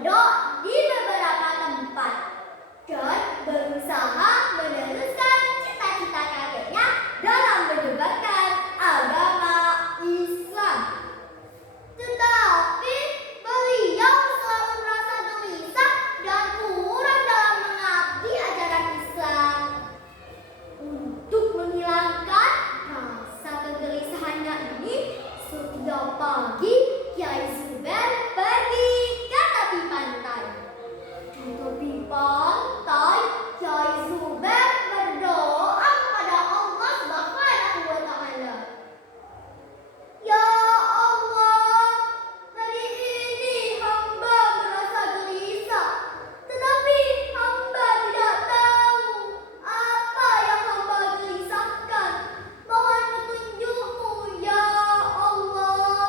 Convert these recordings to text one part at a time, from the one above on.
mondok di beberapa tempat dan berusaha meneruskan cita-cita kakeknya dalam menyebarkan agama Islam. Tetapi beliau selalu merasa gelisah dan kurang dalam mengabdi ajaran Islam. Untuk menghilangkan rasa kegelisahannya ini, setiap pagi Kiai Zubair pergi ke tepi pantai. Di tepi pantai, Kiai Zubair berdoa kepada Allah Subhanahu wa Ta'ala. Ya Allah, hari ini hamba merasa gelisah, tetapi hamba tidak tahu apa yang hamba gelisahkan. Mohon petunjuk-Mu, ya Allah.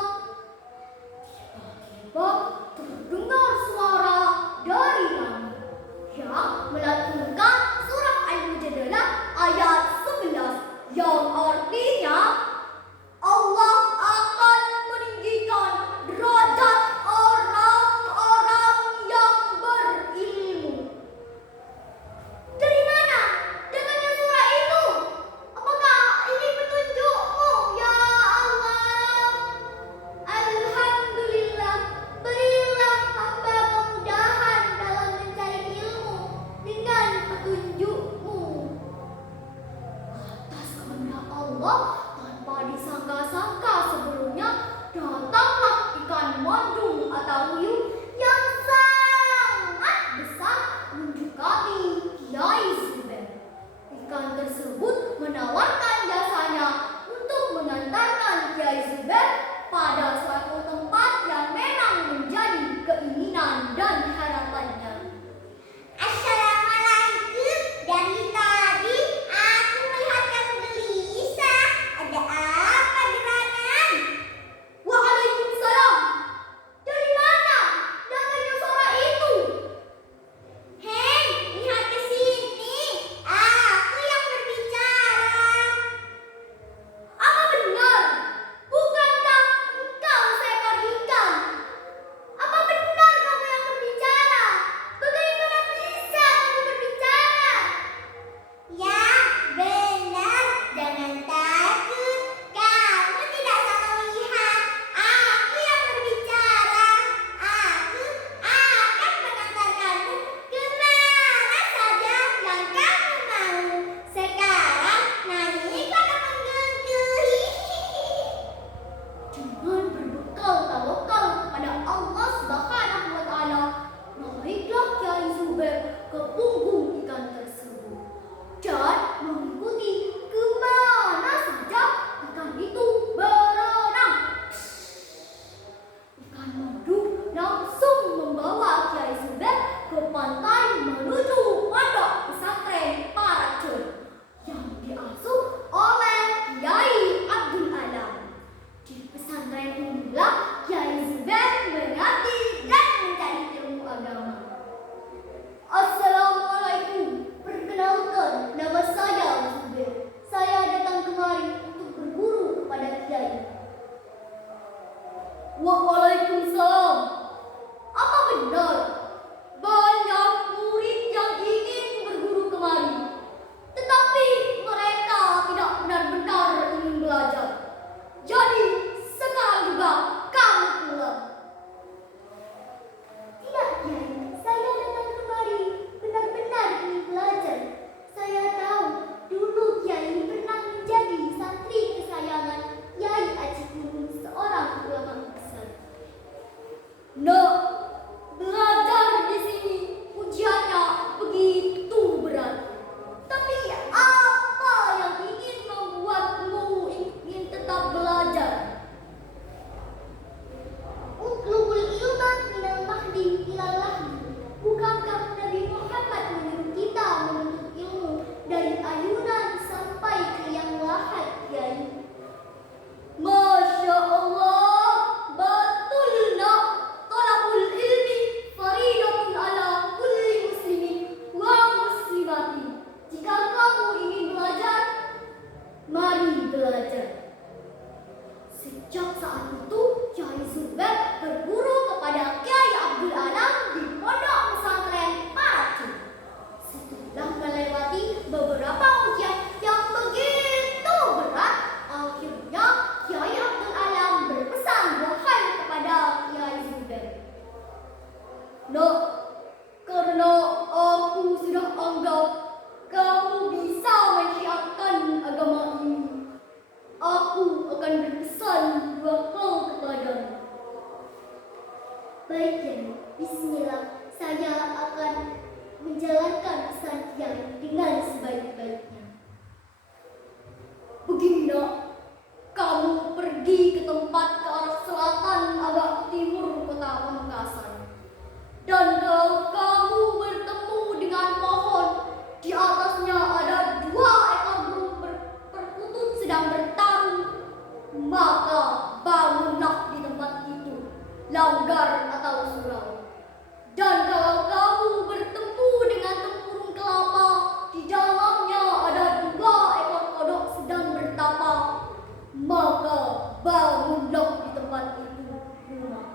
Tiba-tiba terdengar suara dari langit yang melantunkan surah Al-Mujadalah ayat 11 yang artinya Allah akan meninggikan derajat orang-orang yang berilmu. Dari mana datangnya surah itu? Apakah ini petunjuk-Mu, ya Allah? Alhamdulillah, berilah hamba kemudahan dalam mencari ilmu dengan petunjuk-Mu. Atas kehendak Allah, tanpa disangka-sangka sebelumnya, datanglah ikan mondung atau hiu yang sangat besar mendekati Kiai Zubair. Ikan tersebut menawarkan jasanya untuk mengantarkan Kiai Zubair pada suatu tempat yang memang menjadi keinginan dan harapannya. Assalamualaikum. Dari tadi aku melihat kamu gelisah. Ada apa gerangan? Waalaikumsalam. Dari mana datangnya suara itu? Hei, lihat ke sini. Aku yang berbicara. Apa benar? Bukankah engkau seekor ikan? Apa benar kamu yang berbicara? Bagaimana bisa kamu berbicara? Ya, benar. Jangan takut. Kamu tidak salah melihat. Aku yang berbicara. Aku akan mengantarkanmu kemana saja yang kamu mau. Sekarang naiklah ke punggungku. Dengan berbekal tawakal kepada Allah Subhanahu wa Ta'ala, naiklah Kiai Zubair ke punggung ikan tersebut dan mengikuti kemana saja ikan itu berenang. Ikan mondung langsung membawa Kiai Zubair ke pantai menuju pondok pesantren Paracun yang diasuh oleh Kiai Abdul Alam. Di pesantren inilah Kiai Zubair mengerti dan mencari ilmu agama. Assalamualaikum. Perkenalkan, nama saya Zubair. Saya datang kemari untuk berguru kepada Kiai. Waalaikumsalam. Apa benar banyak murid yang ingin berguru kemari, tetapi mereka tidak benar-benar ingin belajar? Jadi sekarang juga kamu pulang. Tidak, Kiai. Saya datang kemari benar-benar ingin belajar. Saya tahu dulu Kiai pernah menjadi santri kesayangan Kiai Aji Gunung, seorang ulama besar. No, belajar di sini ujiannya begitu berat. Tapi apa yang ingin membuatmu ingin tetap belajar? Utlubul ilma minal mahdi ilal lahdi. Bukankah Nabi Muhammad menyuruh kita menuntut ilmu dari ayunan sampai ke yang lahat, Kiai? Masya Allah, betul nak. Tolak Nak, karena aku sudah anggap kamu bisa mensyiarkan agama ini, aku akan berpesan dua hal kepadamu. Baik, Kiai. Bismillah. Saya akan menjalankan pesan Kiai dengan sebaik-baiknya. Begini nak, kamu pergi ke tempat ke arah selatan agak timur kota Pamekasan. Dan kalau kamu bertemu dengan pohon, di atasnya ada 2 ekor burung perkutut sedang bertarung, maka bangunlah di tempat itu, langgar atau surau. Dan kalau kamu bertemu dengan tempurung kelapa, di dalamnya ada 2 ekor kodok sedang bertapa, maka bangunlah di tempat itu rumah.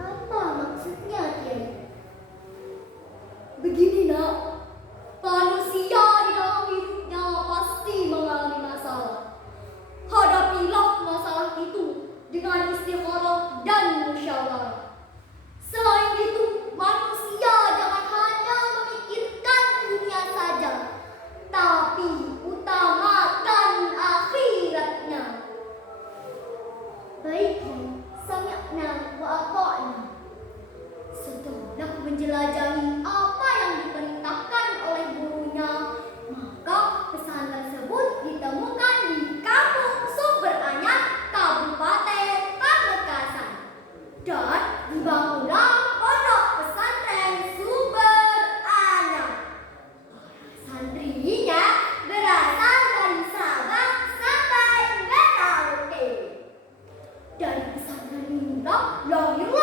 Apa maksudnya, Kiai? Begini nak, manusia di dalam hidupnya pasti mengalami masalah. Hadapilah masalah itu dengan istikharah dan musyawarah. Selain itu, manusia jangan hanya memikirkan dunia saja, tapi utamakan akhiratnya. Baik, Kiai. Sami'na wa ata'na. Setelah menjelajahi apa yang diperintahkan oleh gurunya, maka pesan tersebut ditemukan di Kampung Sumber Anyar, Kabupaten Pamekasan. Dan dibangunlah pondok pesantren Sumber Anyar. Santrinya berasal dari Sabang sampai Merauke. Dari pesantren inilah lahirlah